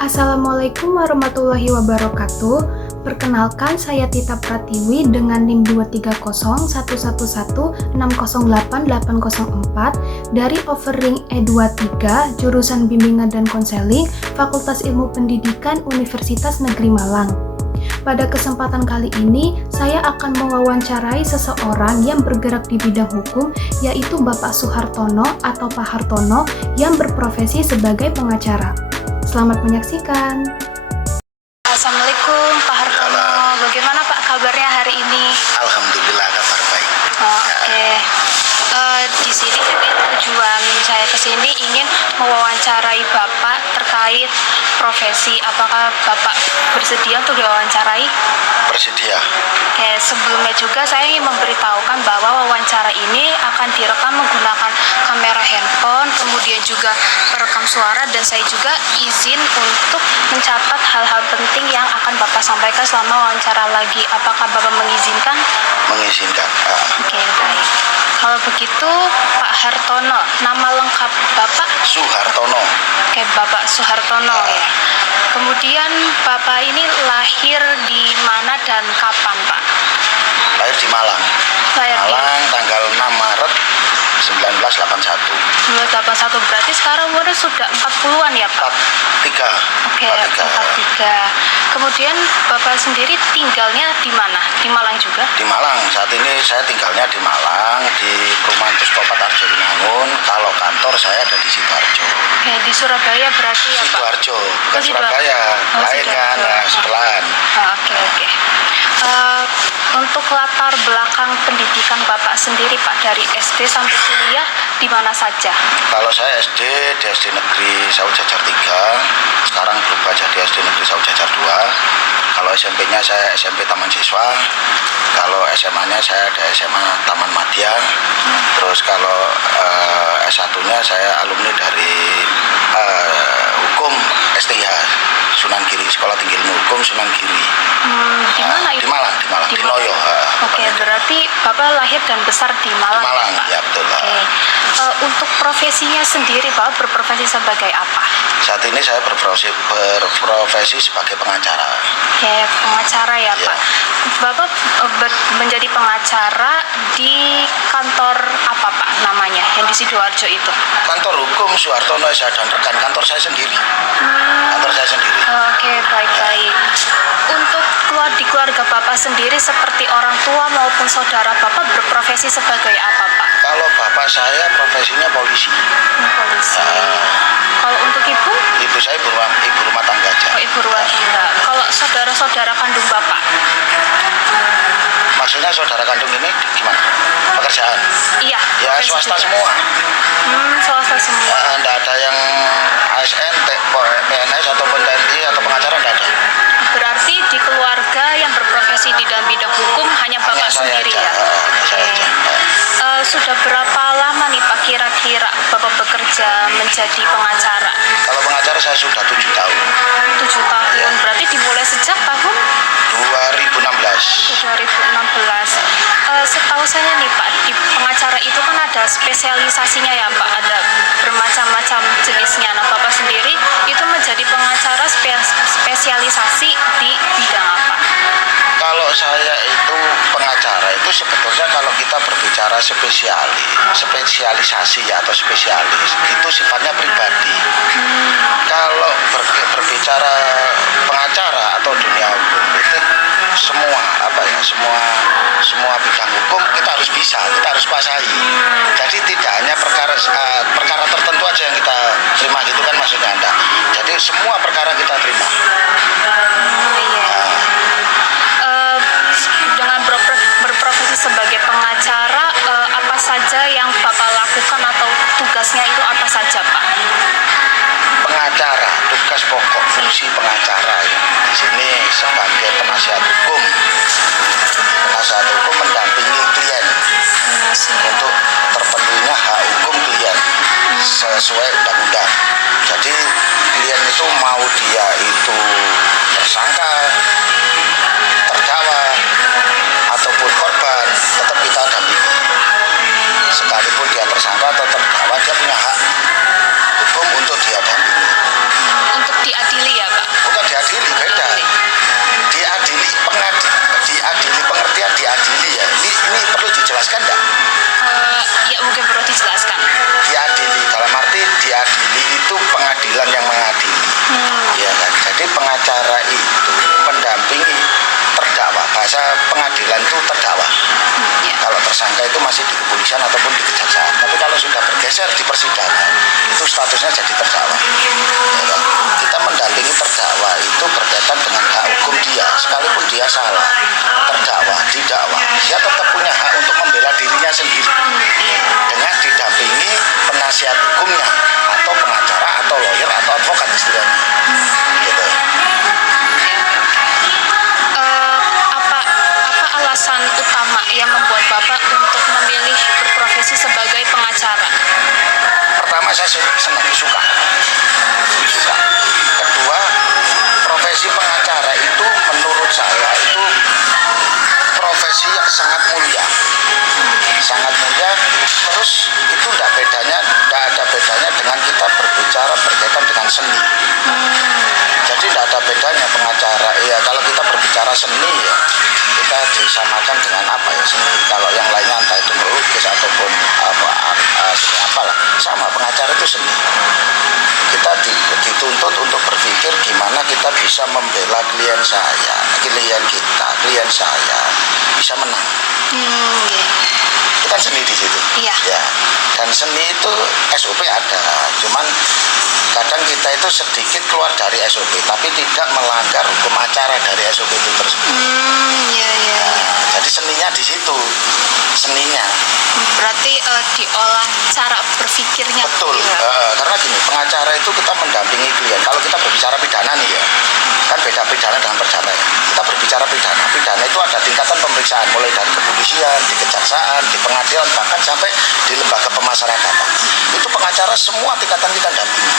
Assalamualaikum warahmatullahi wabarakatuh. Perkenalkan, saya Tita Pratiwi dengan NIM 23011160884 dari Offering E23 jurusan Bimbingan dan Konseling Fakultas Ilmu Pendidikan Universitas Negeri Malang. Pada kesempatan kali ini, saya akan mewawancarai seseorang yang bergerak di bidang hukum, yaitu Bapak Suhartono atau Pak Hartono yang berprofesi sebagai pengacara. Selamat menyaksikan. Assalamualaikum Pak Hartono. Bagaimana Pak kabarnya hari ini? Alhamdulillah kabar baik. Oke. Di sini jadi tujuan saya ke sini ingin mewawancarai Bapak terkait profesi. Apakah Bapak bersedia untuk diwawancarai? Bersedia. Oke, sebelumnya juga saya ingin memberitahukan bahwa wawancara ini akan direkam menggunakan kamera handphone, kemudian juga perekam suara, dan saya juga izin untuk mencatat hal-hal penting yang akan Bapak sampaikan selama wawancara lagi. Apakah Bapak mengizinkan? Mengizinkan. Oke, baik. Kalau begitu, Pak Hartono, nama lengkap Bapak? Suhartono. Oke, Bapak Suhartono ya. Kemudian Bapak ini lahir di mana dan kapan, Pak? Lahir di Malang. Malang tanggal 6 Maret 1981. 1981, berarti sekarang umurnya sudah 40-an ya, Pak? 43. Oke, 43. Kemudian Bapak sendiri tinggalnya di mana? Di Malang juga? Di Malang. Saat ini saya tinggalnya di Malang, di perumahan Puskopat Arjowinangun. Kalau kantor saya ada di Sidoarjo. Oke, di Surabaya berarti ya, Pak? Sidoarjo, bukan Surabaya. Lain kan, sebelahan. Oke. Untuk latar belakang pendidikan Bapak sendiri, Pak, dari SD sampai kuliah di mana saja? Kalau saya SD di SD Negeri Saud Jajar 3, sekarang berubah jadi SD Negeri Saud Jajar 2. Kalau SMP-nya saya SMP Taman Siswa. Kalau SMA-nya saya ada SMA Taman Madya. Terus kalau S1-nya saya alumni dari Hukum STIH Sunan Giri, Sekolah Tinggi Ilmu Hukum Sunan Giri. Di mana itu? Di Malang. Di Noyo. Oke, berarti Bapak lahir dan besar di Malang. Di Malang, Pak? ya betul. Oke. Untuk profesinya sendiri, Bapak berprofesi sebagai apa? Saat ini saya berprofesi sebagai pengacara. Oke, pengacara ya, Ya. Pak. Bapak menjadi pengacara di kantor apa, Pak, namanya yang di Sidoarjo itu? Kantor Hukum Suhartono S.A. dan rekan, kantor saya sendiri. Kantor saya sendiri. Oke, baik. Untuk di keluarga Bapak sendiri, seperti orang tua maupun saudara Bapak berprofesi sebagai apa, Pak? Kalau bapak saya profesinya polisi. Polisi. Kalau untuk ibu? Ibu saya ibu rumah tangga aja. Oh, ibu rumah tangga. Kalau saudara-saudara kandung Bapak? Maksudnya saudara kandung ini gimana? Pekerjaan? Iya. Ya swasta juga. semua. Swasta semua. Nggak ada yang ASN, PNS ataupun TNI atau pengacara, nggak ada. Berarti di keluarga yang berprofesi di dalam bidang hukum hanya Bapak sendiri aja, ya? Saya aja. Sudah berapa lama nih Pak kira-kira Bapak bekerja menjadi pengacara? Kalau pengacara saya sudah 7 tahun. 7 tahun, Ya. Berarti dimulai sejak tahun 2016. 2016. Setahu saya nih Pak, di pengacara itu kan ada spesialisasinya ya Pak, ada bermacam-macam jenisnya. Nah Bapak sendiri itu menjadi pengacara spesialisasi di bidang apa? Kalau saya itu pengacara itu sebetulnya kalau kita berbicara spesialisasi ya atau spesialis itu sifatnya pribadi. Kalau berbicara pengacara atau dunia hukum itu semua bidang hukum kita harus bisa, kita harus kuasai. Jadi tidak hanya perkara tertentu aja yang kita terima gitu kan maksudnya Anda. Jadi semua perkara kita terima. Dengan berprofesi sebagai pengacara, apa saja yang Bapak lakukan atau tugasnya itu apa saja, Pak? Pengacara, tugas pokok fungsi pengacara ya. Di sini sebagai penasihat hukum. Penasihat hukum mendampingi klien untuk terpenuhinya hak hukum klien sesuai undang-undang. Jadi klien itu mau dia itu tersangka, terdakwa ataupun korban, tetap kita dampingi. Sekalipun dia tersangka atau terdakwa, dia punya hak hukum untuk dia dampingi. Untuk diadili ya Pak? pengadilan itu terdakwa. Ya. Kalau tersangka itu masih di kepolisian ataupun di kejaksaan. Tapi kalau sudah bergeser di persidangan, itu statusnya jadi terdakwa. Ya kan? Kita mendampingi terdakwa itu berkaitan dengan hak hukum dia. Sekalipun dia salah, terdakwa, didakwa, dia tetap punya hak untuk membela dirinya sendiri. Dengan didampingi penasihat hukumnya, atau pengacara, atau lawyer, atau advokat istilahnya. Gitu. Apa alasan utama yang membuat Bapak untuk memilih berprofesi sebagai pengacara? Pertama, saya senang, suka. Kedua, profesi pengacara itu menurut saya itu profesi yang sangat mulia. Sangat mulia, terus itu tidak ada bedanya dengan kita berbicara berkaitan dengan seni. Jadi tidak ada bedanya pengacara. Ya kalau kita berbicara seni ya kita disamakan dengan apa ya seni. Kalau yang lainnya entah itu melukis ataupun seni apalah, sama pengacara itu seni. Kita dituntut untuk berpikir gimana kita bisa membela klien saya bisa menang. Itu kan seni di situ. Iya. Ya. Dan seni itu SOP ada, cuman kadang kita itu sedikit keluar dari SOP, tapi tidak melanggar hukum acara dari SOP itu tersebut. Iya. Jadi seninya di situ, seninya. Berarti diolah cara berpikirnya. Betul. Karena gini, pengacara itu kita mendampingi klien. Kalau kita berbicara pidana nih ya, kan beda pidana dengan perdata ya. Kita berbicara pidana. Pidana itu ada tingkatan pemeriksaan, mulai dari kepolisian, di kejaksaan, di pengadilan, bahkan sampai di lembaga pemasyarakatan. Itu pengacara semua tingkatan kita dampingi.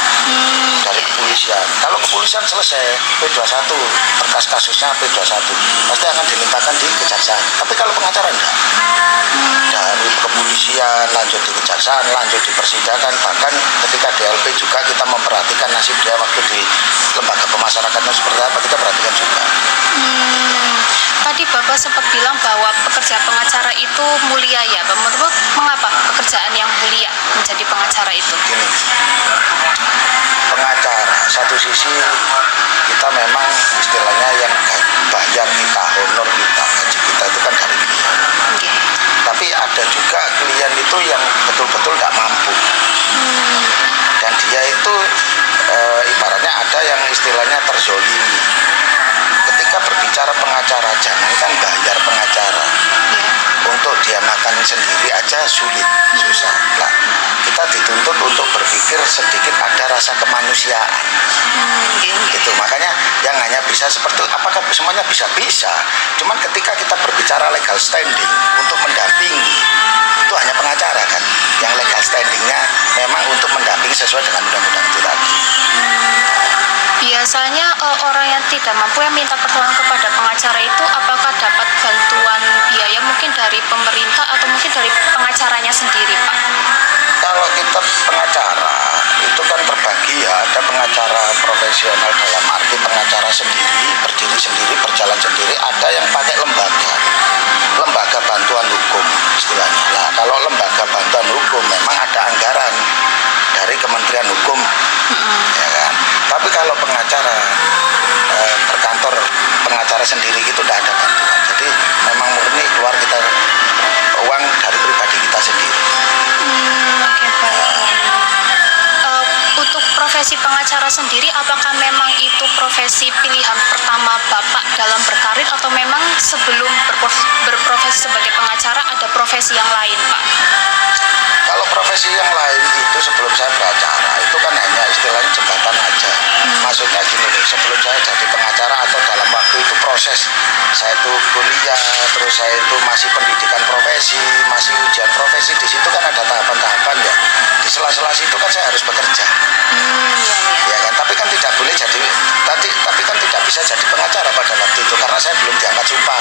Dari kepolisian. Kalau kepolisian selesai P21, berkas kasusnya P21, pasti akan dilimpahkan di kejaksaan. Tapi kalau pengacara enggak. Dari kepolisian lanjut di kejaksaan, lanjut di persidangan, bahkan ketika DLP juga kita memperhatikan nasib dia waktu di lembaga pemasyarakatan seperti apa, kita perhatikan juga. Tadi Bapak sempat bilang bahwa pekerja pengacara itu mulia ya. Menurut mengapa pekerjaan yang mulia menjadi pengacara itu? Gini, pengacara satu sisi kita memang istilahnya yang bayar kita, honor kita, gaji kita itu kan dari klien. Tapi ada juga klien itu yang betul-betul tidak mampu. Dan dia itu ibaratnya ada yang istilahnya terzolimi. Ketika berbicara pengacara, jangankan bayar pengacara, untuk dia makan sendiri aja susah. Nah, kita dituntut untuk berpikir sedikit ada rasa kemanusiaan. Gitu. Makanya yang hanya bisa seperti apakah semuanya bisa? Cuman ketika kita berbicara legal standing untuk mendampingi, itu hanya pengacara kan. Yang legal standingnya memang untuk mendampingi sesuai dengan undang-undang itu tadi. Biasanya orang yang tidak mampu yang minta pertolongan kepada pengacara itu apakah dapat bantuan biaya mungkin dari pemerintah atau mungkin dari pengacaranya sendiri, Pak? Kalau kita pengacara itu kan terbagi ya, ada pengacara profesional dalam arti pengacara sendiri, berdiri sendiri, berjalan sendiri, ada yang pakai lembaga bantuan hukum istilahnya. Nah, kalau lembaga bantuan hukum memang ada anggaran dari Kementerian Hukum, ya kan. Tapi kalau pengacara berkantor pengacara sendiri itu tidak ada bantuan. Jadi memang murni keluar kita uang dari pribadi kita sendiri. Oke, baik. Untuk profesi pengacara sendiri, apakah memang itu profesi pilihan pertama Bapak dalam berkarir atau memang sebelum berprofesi sebagai pengacara ada profesi yang lain, Pak? Kalau profesi yang lain itu sebelum saya beracara itu kan hanya istilahnya jembatan aja. Maksudnya gini loh, sebelum saya jadi pengacara atau dalam waktu itu proses saya itu kuliah, terus saya itu masih pendidikan profesi, masih ujian profesi, di situ kan ada tahapan-tahapan ya. Di sela-sela itu kan saya harus bekerja. Ya kan, tapi kan tidak boleh jadi tapi kan tidak bisa jadi pengacara pada waktu itu karena saya belum diangkat sumpah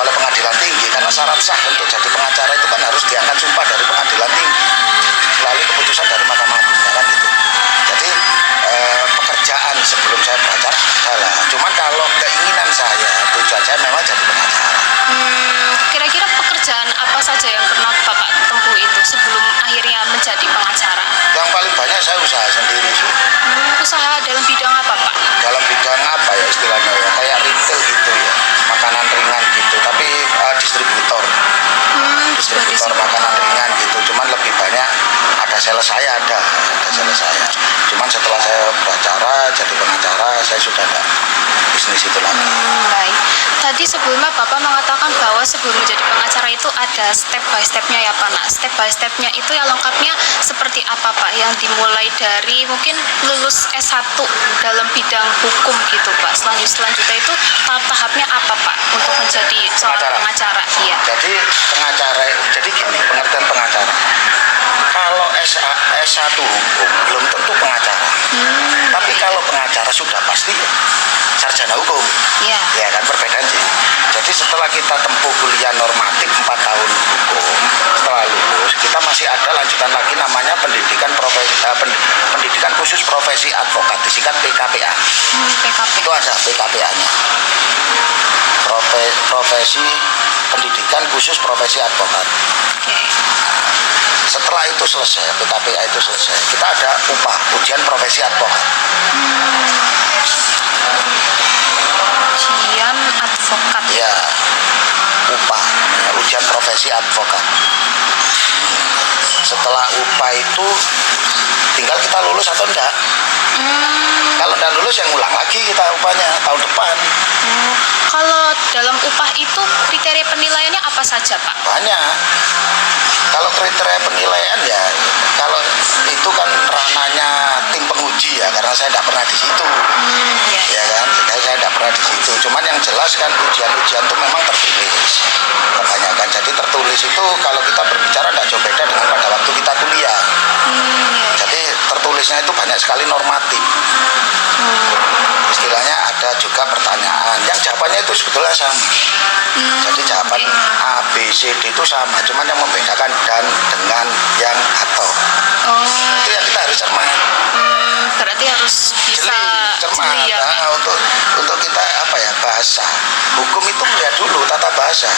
oleh pengadilan tinggi, karena syarat sah untuk jadi pengacara itu kan harus diangkat sumpah dari pengadilan tinggi melalui keputusan dari Mahkamah Agung, kan gitu. Jadi pekerjaan sebelum saya beracara adalah, cuman kalau keinginan saya, tujuan saya memang jadi pengacara. Kira-kira pekerjaan apa saja yang pernah Bapak tempuh itu sebelum akhirnya menjadi pengacara? Yang paling banyak saya usaha sendiri sih. Usaha dalam bidang apa, Pak? Dalam bidang apa ya istilahnya ya, kayak retail gitu ya, makanan ringan gitu, tapi distributor makanan ringan gitu. Cuman lebih banyak ada sales saya, ada sales saya. Cuman setelah saya beracara jadi pengacara, saya sudah tidak bisnis itu lagi. Baik. Tadi sebelumnya Bapak mengatakan bahwa sebelum menjadi pengacara itu ada step by stepnya ya Pak. Nah, step by stepnya itu yang lengkapnya seperti apa Pak? Yang dimulai dari mungkin lulus S1 dalam bidang hukum gitu Pak. Selanjutnya itu tahap-tahapnya apa Pak untuk menjadi seorang pengacara? Iya. Jadi pengacara, jadi gini pengertian pengacara. Kalau S1 hukum belum tentu pengacara. Tapi kalau pengacara sudah pasti sarjana hukum. Iya. Ya kan, perbedaan sih. Jadi setelah kita tempuh kuliah normatif 4 tahun hukum, setelah lulus kita masih ada lanjutan lagi namanya pendidikan khusus profesi advokat, disingkat PKPA. PKP. Itu ada PKPA-nya. Profesi pendidikan khusus profesi advokat. Oke. Setelah itu selesai, PKPA itu selesai, kita ada UPA, ujian profesi advokat. Ujian advokat. Ya, UPA, ujian profesi advokat. Setelah UPA itu tinggal kita lulus atau enggak. Kalau enggak lulus yang ulang lagi kita UPA-nya tahun depan. Kalau dalam upah itu kriteria penilaiannya apa saja Pak? Banyak. Kalau kriteria penilaian ya, kalau itu kan ranahnya tim penguji ya, karena saya tidak pernah di situ. Ya kan, saya tidak pernah di situ. Cuman yang jelas kan ujian-ujian itu memang tertulis kebanyakan. Jadi tertulis itu kalau kita berbicara tidak jauh beda dengan pada waktu kita kuliah. Jadi tertulisnya itu banyak sekali normatif. Istilahnya ada juga pertanyaan yang jawabannya itu sebetulnya sama. Jadi jawaban A, B, C, D itu sama, cuman yang membedakan dan, dengan, yang, atau. Itu yang kita harus cermat. Berarti harus bisa cermat. jeli ya. Nah, untuk kita apa ya, bahasa. Hukum itu melihat dulu tata bahasa.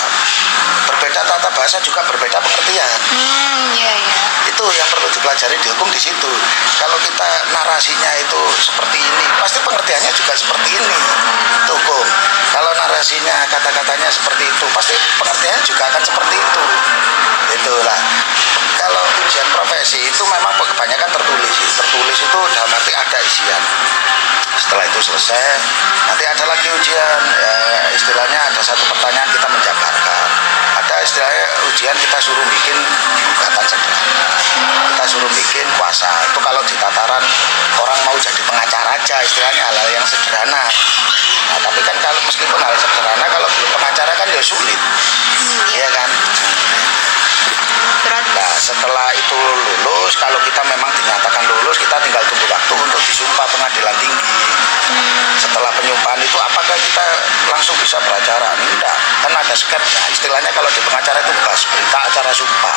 Berbeda tata bahasa juga berbeda pengertian. Iya. Itu yang perlu dipelajari di hukum di situ. Kalau kita narasinya itu seperti ini, pasti pengertiannya juga seperti ini. Itu hukum. Kalau narasinya kata-katanya seperti itu, pasti pengertiannya juga akan seperti itu. Itulah. Kalau ujian profesi itu memang kebanyakan tertulis. Tertulis itu dalam arti ada isian. Setelah itu selesai, nanti ada lagi ujian. Ya, istilahnya ada satu pertanyaan kita menjabarkan. Ada istilahnya ujian kita suruh bikin gugatan sederhana. Kita suruh bikin kuasa. Itu kalau di tataran orang mau jadi pengacara aja, istilahnya hal-hal yang sederhana. Nah, tapi kan kalau meskipun hal sederhana, kalau belum pengacara kan ya sulit. Iya kan? Nah, setelah itu lulus, kalau kita memang dinyatakan lulus, kita tinggal tunggu waktu untuk disumpah pengadilan tinggi. Setelah penyumpahan itu, apakah kita langsung bisa beracara? Tidak, kan ada skepnya. Istilahnya kalau di pengacara itu BAS, berita acara sumpah.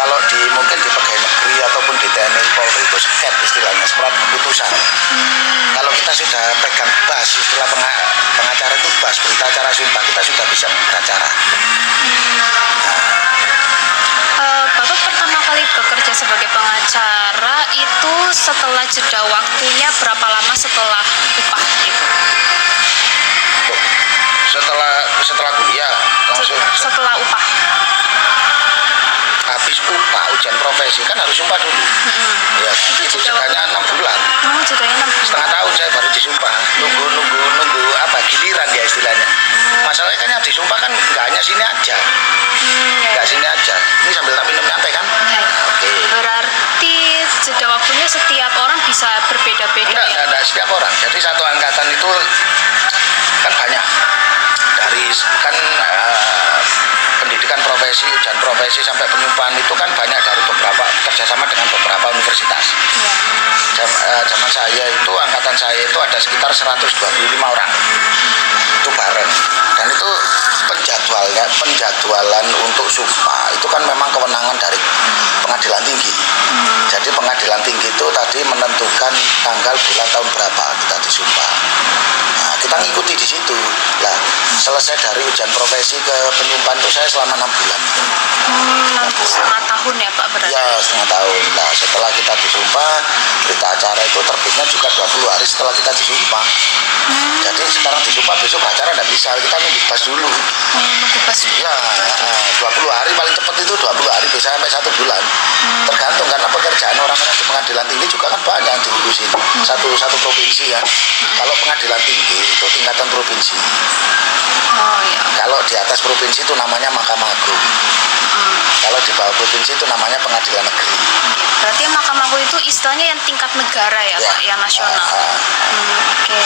Kalau mungkin di pegawai negeri ataupun di TNI Polri itu skep istilahnya, surat keputusan. Kalau kita sudah pegang BAS, istilah pengacara itu BAS, berita acara sumpah, kita sudah bisa beracara. Bapak pertama kali bekerja sebagai pengacara itu setelah jeda waktunya berapa lama setelah upah itu? Setelah kuliah langsung Setelah upah. habis upah ujian profesi kan harus sumpah dulu. Ya, itu jedanya 6 bulan. Jedanya 6 bulan. Setengah tahun saya baru disumpah. Nunggu apa giliran ya istilahnya. Masalahnya kan yang disumpah kan nggak hanya sini aja. Nggak sini aja. Ini sambil minum nyantai kan? Oke. Berarti jeda waktunya setiap orang bisa berbeda-beda ya? Enggak, setiap orang. Jadi satu angkatan itu kan banyak. Dari kan pendidikan profesi, ujian profesi sampai penyumpahan itu kan banyak dari beberapa kerjasama dengan beberapa universitas. Zaman saya itu, angkatan saya itu ada sekitar 125 orang. Itu bareng. Dan itu penjadwalan untuk sumpah itu kan memang kewenangan dari pengadilan tinggi. Jadi pengadilan tinggi itu tadi menentukan tanggal bulan tahun berapa kita disumpah. Nah, kita ngikuti di situ. Lah, selesai dari ujian profesi ke penyumpahan itu saya selama 6 bulan. Setengah tahun ya Pak berarti? Ya, setengah tahun. Nah, setelah kita disumpah, berita acara itu terbitnya juga 20 hari setelah kita disumpah. Jadi sekarang disumpah, besok acara nggak bisa, kita nunggu pas dulu. Nunggu pas dulu. Ya, 20 hari paling cepat itu 20 hari, bisa sampai 1 bulan. Tergantung karena pekerjaan orang-orang di pengadilan tinggi juga kan banyak yang diurusin. Satu provinsi ya. Kalau pengadilan tinggi itu tingkatan provinsi. Oh ya. Kalau di atas provinsi itu namanya Mahkamah Agung. Kalau di bawah provinsi itu namanya pengadilan negeri. Berarti Mahkamah Agung itu istilahnya yang tingkat negara ya, Ya. Pak, yang nasional. Oke.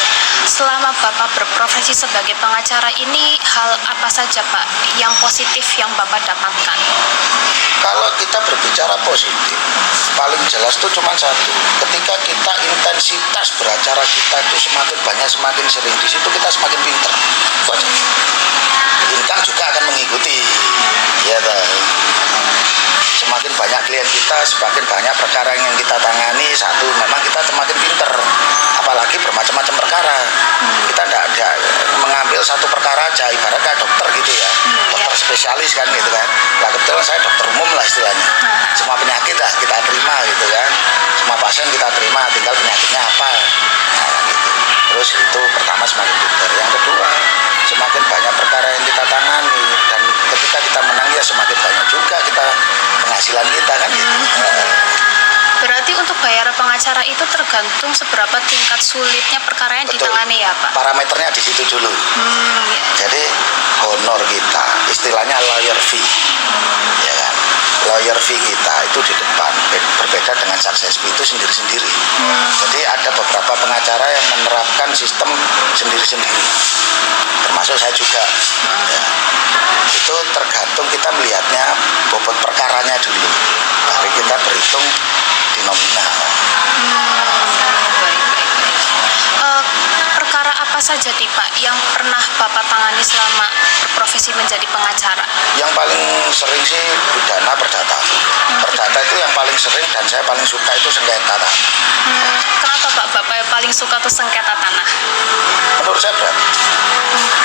Selama Bapak berprofesi sebagai pengacara ini, hal apa saja Pak yang positif yang Bapak dapatkan? Kalau kita berbicara positif, paling jelas itu cuma satu. Ketika kita intensitas beracara kita itu semakin banyak, semakin sering, di situ kita semakin pinter. Itu aja. Income juga akan mengikuti. Ya toh. Semakin banyak klien kita, semakin banyak perkara yang kita tangani. Satu, memang kita semakin pinter. Apalagi bermacam-macam perkara. Kita tidak mengambil satu perkara aja, ibaratnya dokter gitu ya. Dokter spesialis kan gitu kan. Lah kebetulan saya dokter umum lah istilahnya. Semua penyakit lah kita terima gitu kan. Semua pasien kita terima, tinggal penyakitnya apa. Nah, gitu. Terus itu pertama semakin pinter. Yang kedua, semakin banyak perkara yang kita tangani, dan ketika kita menang ya semakin banyak juga kita penghasilan kita kan gitu. Berarti untuk bayar pengacara itu tergantung seberapa tingkat sulitnya perkara yang Betul. ditangani ya Pak? Parameternya di situ dulu. Ya. Jadi honor kita, istilahnya lawyer fee, ya kan? Lawyer fee kita itu di depan, berbeda dengan success fee itu sendiri-sendiri. Jadi ada beberapa pengacara yang menerapkan sistem sendiri-sendiri, termasuk saya juga. Ya. Itu tergantung kita melihatnya bobot perkaranya dulu, baru kita berhitung di nominal. Baik. Perkara apa saja nih Pak yang pernah Bapak tangani selama berprofesi menjadi pengacara? Yang paling sering sih pidana perdata. Perdata itu yang paling sering dan saya paling suka itu sengketa tanah. Kenapa Pak Bapak yang paling suka tuh sengketa tanah? Menurut saya berat.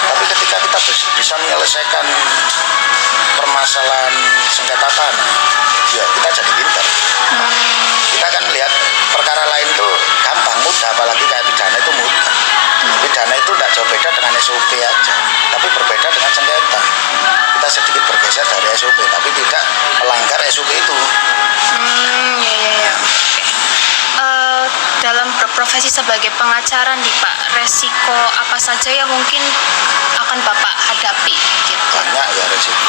Tapi ketika kita bisa menyelesaikan permasalahan sengketa tanah, ya kita jadi pintar. Kita kan melihat perkara lain tuh gampang, mudah, apalagi kayak pidana itu mudah. Pidana itu tidak jauh beda dengan SOP aja, tapi berbeda dengan sengketa. Kita sedikit bergeser dari SOP, tapi tidak melanggar SOP itu. Ya. Oke. Dalam berprofesi sebagai pengacara nih Pak, resiko apa saja yang mungkin akan Bapak hadapi gitu? Banyak ya resiko.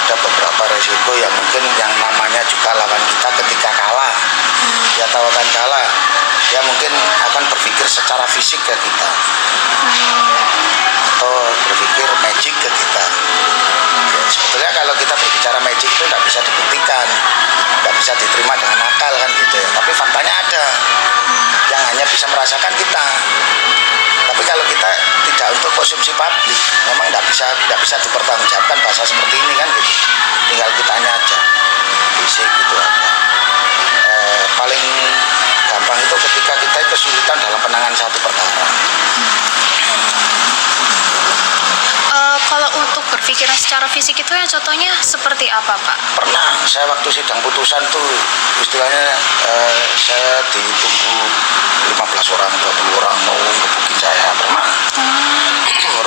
Ada beberapa resiko yang mungkin yang namanya juga lawan kita ketika kalah. Ya tahu kan kalah, dia mungkin akan berpikir secara fisik ke kita, atau berpikir magic ke kita. Ya, sebetulnya kalau kita berbicara magic itu tidak bisa dibuktikan, tidak bisa diterima dengan akal kan gitu ya. Tapi faktanya ada yang hanya bisa merasakan kita. Tapi kalau kita tidak untuk konsumsi publik, memang tidak bisa dipertanggungjawabkan bahasa seperti ini kan gitu. Tinggal kitanya aja, fisik gitu aja. Paling gampang itu ketika kita kesulitan dalam penanganan satu perkara. Kalau untuk berpikiran secara fisik itu yang contohnya seperti apa Pak? Pernah saya waktu sidang putusan tuh istilahnya saya ditunggu 15 orang, 20 orang mau ngebukin saya. Pernah.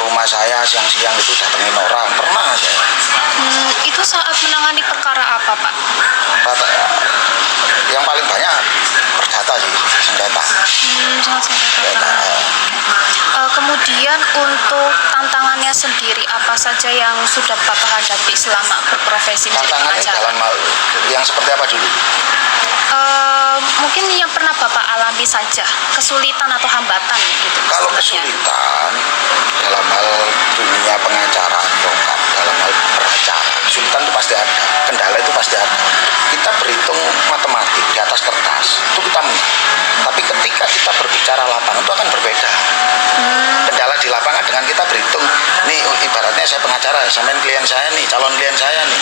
Rumah saya siang-siang itu datengin orang. Pernah saya. Itu saat menangani perkara apa Pak? Yang paling banyak perdata sih, sengketa. Kemudian untuk tantangannya sendiri apa saja yang sudah Bapak hadapi selama berprofesi menjadi Tantangannya pengacara? dalam hal yang seperti apa dulu? Mungkin yang pernah Bapak alami saja, kesulitan atau hambatan gitu. Kalau istilahnya. kesulitan dalam hal dunia pengacara, advokat, dalam hal beracara, kesulitan itu pasti ada, kendala itu pasti ada. Kita berhitung matematik di atas kertas, itu kita menang. Tapi ketika kita berbicara lapangan itu akan berbeda. Kendala di lapangan dengan kita berhitung nih, ibaratnya saya pengacara, sampean klien saya nih, calon klien saya nih,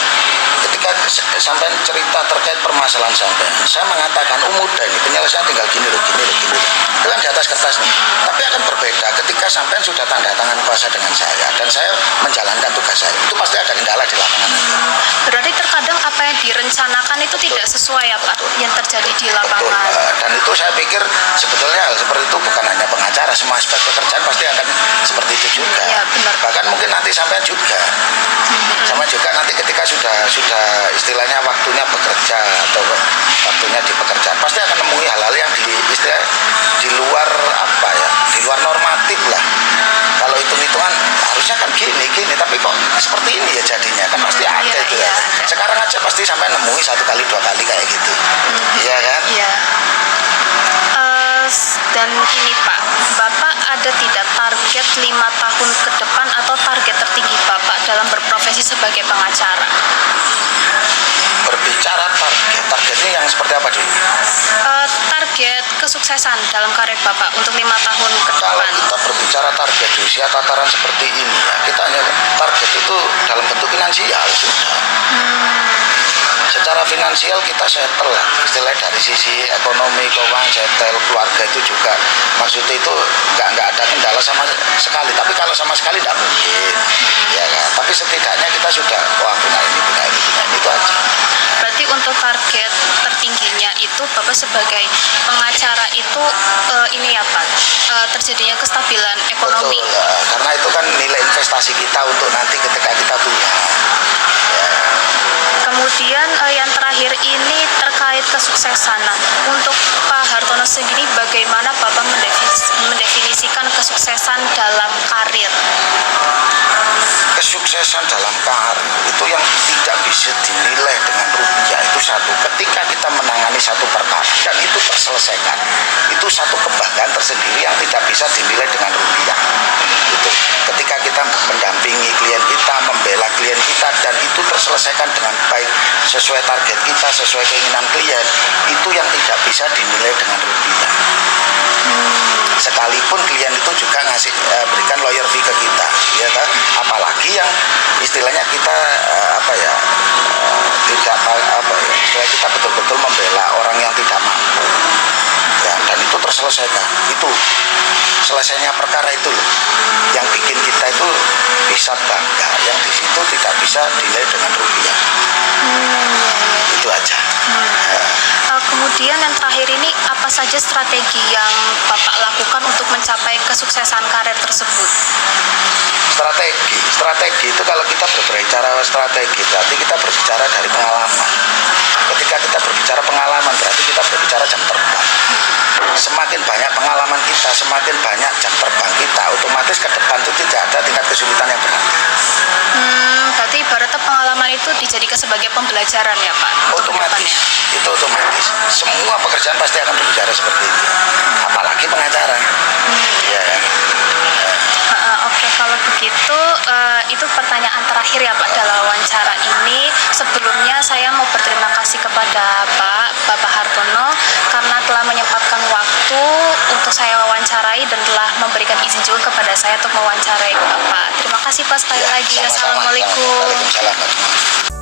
ketika sampean cerita terkait permasalahan sampean, saya mengatakan mudah ini penyelesaian tinggal gini loh, itu kan di atas kertas nih. Tapi akan berbeda ketika sampean sudah tanda tangan kuasa dengan saya dan saya menjalankan tugas saya, itu pasti ada kendala di lapangan. Berarti terkadang apa yang direncanakan itu tidak sesuai ya Pak, yang terjadi di lapangan. Betul. Dan itu saya pikir sebetulnya hal seperti itu bukan hanya pengacara, semua aspek pekerjaan pasti akan seperti itu juga. Ya, benar. Bahkan mungkin nanti sampean juga, sama juga nanti ketika sudah istilahnya waktunya bekerja atau waktunya di pekerjaan, pasti akan menemui hal-hal yang di luar apa ya, di luar normatif lah. Kalau hitung-hitungan harusnya kan gini, tapi kok seperti ini ya jadinya, kan pasti ada itu ya. Sekarang aja pasti sampai nemui 1 kali 2 kali kayak gitu. Iya kan? Iya. Dan ini Pak, Bapak ada tidak target 5 tahun ke depan atau target tertinggi Bapak dalam berprofesi sebagai pengacara? Berbicara targetnya yang seperti apa dulu? Target kesuksesan dalam karir Bapak untuk 5 tahun ke Kalau depan. kita berbicara target di usia tataran seperti ini ya, kita hanya target itu dalam bentuk finansial sudah. Secara finansial kita settle lah, istilahnya dari sisi ekonomi, keuangan settle, keluarga itu juga maksudnya itu nggak ada kendala sama sekali. Tapi kalau sama sekali tidak mungkin, ya kan. Tapi setidaknya kita sudah punya ini itu aja. Berarti untuk target tertingginya itu Bapak sebagai pengacara itu ini ya Pak, terjadinya kestabilan ekonomi. Betul, karena itu kan nilai investasi kita untuk nanti ketika kita tua. Kemudian yang terakhir ini terkait kesuksesan. Nah, untuk Pak Hartono sendiri bagaimana Bapak mendefinisikan kesuksesan dalam karir? Kesuksesan dalam karir itu yang tidak bisa dinilai dengan rupiah itu satu. Ketika kita menangani satu perkara dan itu terselesaikan, itu satu kebanggaan tersendiri yang tidak bisa dinilai dengan rupiah. Itu ketika kita mendampingi klien kita, membela klien kita dan itu terselesaikan dengan baik sesuai target kita, sesuai keinginan klien, itu yang tidak bisa dinilai dengan rupiah. Sekalipun klien itu juga berikan lawyer fee ke kita, ya kan? Apalagi yang istilahnya kita istilah kita betul-betul membela orang yang tidak mampu, ya, dan itu terselesaikan. Itu selesainya perkara itu loh, yang bikin kita itu bisa bangga, yang di situ tidak bisa dinilai dengan rupiah. Itu aja. Kemudian yang terakhir ini apa saja strategi yang Bapak lakukan untuk mencapai kesuksesan karir tersebut? Strategi itu kalau kita berbicara strategi berarti kita berbicara dari pengalaman. Ketika kita berbicara pengalaman berarti kita berbicara jam terbang. Semakin banyak pengalaman kita, semakin banyak jam terbang kita, otomatis ke depan itu tidak ada tingkat kesulitan yang berarti. Berarti ibaratnya pengalaman itu dijadikan sebagai pembelajaran ya Pak? Otomatis, itu otomatis. Semua pekerjaan pasti akan berbicara seperti itu. Apalagi pengacara. Ya kan? Oke, kalau begitu itu pertanyaan terakhir ya Pak dalam wawancara ini. Sebelumnya saya mau berterima kasih kepada Bapak Hartono karena telah menyempatkan waktu untuk saya wawancarai dan telah memberikan izin juga kepada saya untuk mewawancarai Bapak. Terima kasih Pak sekali lagi. Sama-sama. Assalamualaikum. Waalaikumsalam.